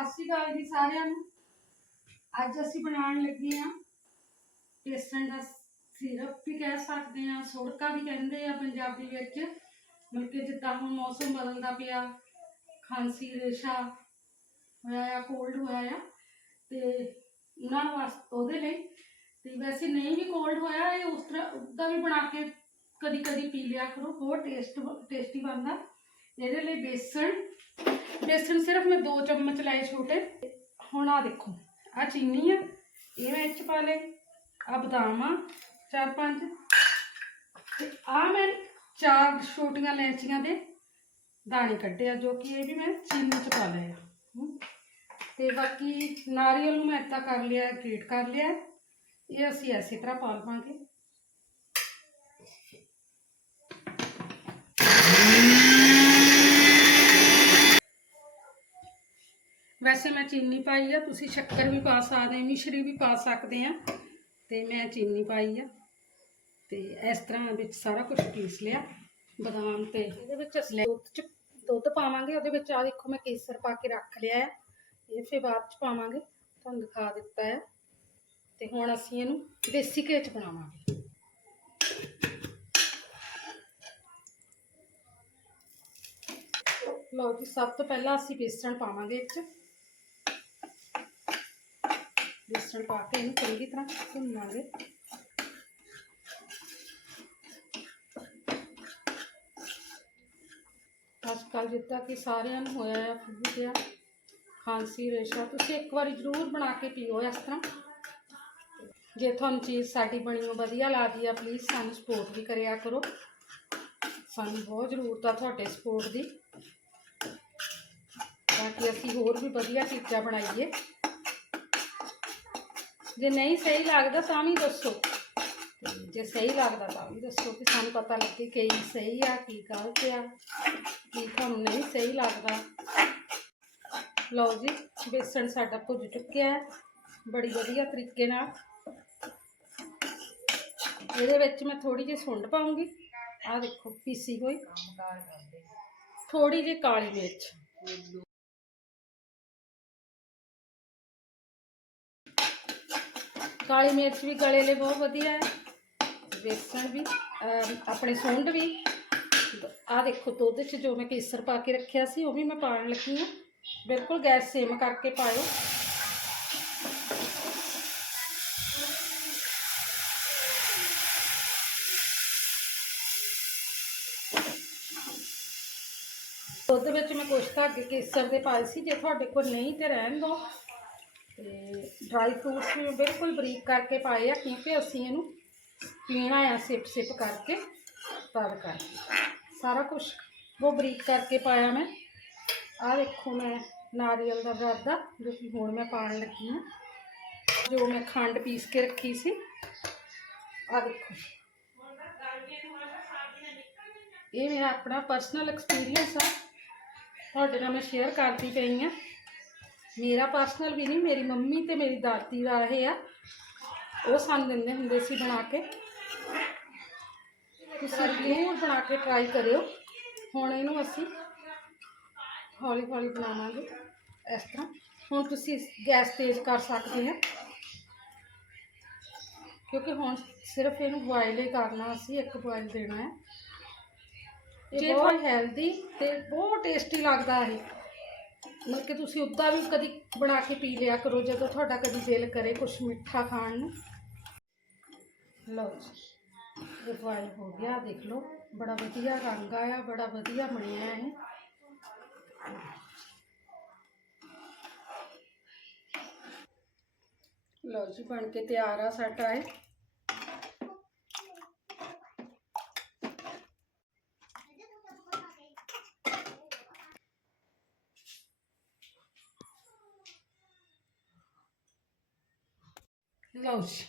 सत श्री अकाल जी सारिਆਂ ਨੂੰ। ਅੱਜ ਅਸੀਂ ਬਣਾਉਣ ਲੱਗੇ ਆ बेसन का सिरप भी कह सकते हैं, सुड़का भी कहते हैं पंजाबी विच। मतलब कि जिदा हम मौसम बदलता पिया, खांसी रेशा होया, कोल्ड होया तो उन्होंने वास्ते तो वैसे नहीं भी कोल्ड होया उस तरह उसका भी बना के कदी कदी पी लिया करो, बहुत टेस्टी बनता। ये बेसन सिर्फ मैं 2 चम्मच लाए छोटे। हुण आ देखो आ चीनी है, ये मैं इच पा ले, आ बदाम आ 4-5 ते आ मैं 4 छोटियां इलायचियां दे दाने कड्डे आ, जो कि ये भी मैं चीनी च पा लिया। ते बाकी नारियल नूं मैं इदां कर लिया, ग्रेट कर लिया। ये असीं इस तरह पा लवांगे। वैसे मैं चीनी पाई है, तुसी शक्कर भी पा सकते, मिश्री भी पा सकते हैं, तो मैं चीनी पाई है। तो इस तरह बिच सारा कुछ पीस लिया। बदाम तो ये दुध पावांगे, वो आ देखो मैं केसर पा के रख लिया है, ये फिर बाद च पावांगे, तुहानूं दिखा दिता है। तो हुण असीं इहनूं देसी घी च बनावांगे। लो जी, सब तो पहला असीं बेसन पावांगे इच। बेसन पा के इन्हूं चंगी तरह भुनांगे। अजकल जिदा कि सारिਆਂ ਨੂੰ होया है फ्लू गया, खांसी रेशा, तुसीं एक बार जरूर बना के पीओ इस तरह। जे तुहानूं चीज़ साडी बनी वधिया लगदी है, प्लीज़ सानूं सपोर्ट भी करिया करो। सानूं बहुत जरूरत है तुहाडे सपोर्ट की, ताकि असीं होर भी वधिया चीज़ां बनाईए। जे नहीं सही लगता तां भी दसो, जे सही लगता तां भी दसो कि सानूं पता लगे कि सही आ कि गलत आ, कि तुहानूं नहीं सही लगता। लो जी, बेसन साडा भुज चुक्या है बड़ी वधिया तरीके नाल। इहदे विच मैं थोड़ी जी सुंड पाऊँगी, आ देखो पीसी हुई, थोड़ी जी काली मिर्च, काली मिर्च भी गले लिए बहुत वधिया है, बेसन भी अपने सुंड भी। आ देखो दुध च जो मैं केसर पा के रखिया सी वो भी मैं पान लगी हाँ। बिल्कुल गैस सेम करके पाओ। दुध में मैं कुछ धागे केसर के पाए सी, जे तुहाडे कोल नहीं तो रहन दो। ड्राई फ्रूट्स भी बिल्कुल बरीक करके पाए आ, क्योंकि असीं इहनूं पीना है सिप सिप करके, तद करके सारा कुछ वो बरीक करके पाया मैं। आ देखो मैं नारियल का बरादा जो कि हुण मैं पान लगी हाँ, जो मैं खंड पीस के रखी सी। आ देखो ये मेरा अपना पर्सनल एक्सपीरियंस है, तुहाडे नाल मैं शेयर करती पई हाँ। मेरा पर्सनल भी नहीं, मेरी मम्मी तो मेरी दादी का ये आ, वो सानूं दिंदे हुंदे सी बना के। तुसीं जरूर बना के ट्राई करियो। हुण इहनूं असीं हौली हौली बनावांगे इस तरह। हुण तुसीं गैस तेज़ कर सकते हैं, क्योंकि हुण सिर्फ इहनूं बॉयल ही करना, असीं एक बॉयल देना है। ये बहुत हैल्दी ते बहुत टेस्टी लगता है। मतलब कि तुसीं उदा भी कभी बना के पी लिया करो जो तुहाडा कभी दिल करे कुछ मिठा खाण नूं। लो ये बॉयल हो गया, देख लो बड़ा वधिया रंग आया, बड़ा वधिया बनिया है। लो जी बन के तैयार आ साडा है। लो जी